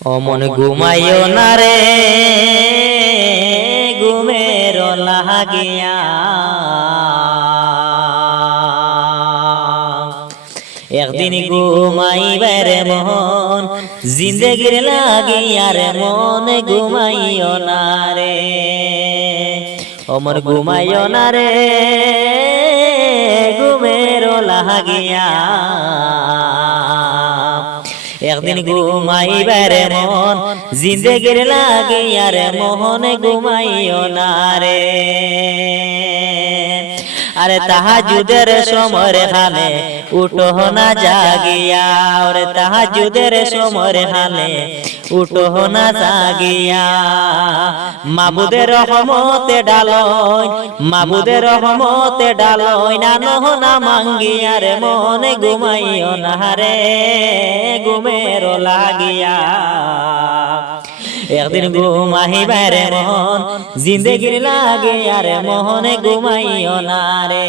অমন ঘুমাইও না রে ঘুমের লাগিয়া, একদিন ঘুমাইবার মন জিন্দেগির লাগিয়া রে মন ঘুমাইও না রে, অমর ঘুমাইও না রে ঘুমের লাগিয়া, একদিন ঘুমাইবার মন জিন্দেগির লাগিয়া রে মোহন ঘুমাইও না রে। আরে তাহাজ্জুদের সময় হালে উঠো না জাগিয়া, ওরে তাহাজ্জুদের সময় হালে উঠো না জাগিয়া, মাবুদের রহমতে ডালয়, মাবুদের রহমতে ডালয় না নহনা মাঙ্গিয়া রে মন ঘুমাইও না রে ঘুমের লাগিয়া, একদিন ঘুমাইবার মন জিন্দেগির লাগিয়া রে মোহন ঘুমাইও না রে।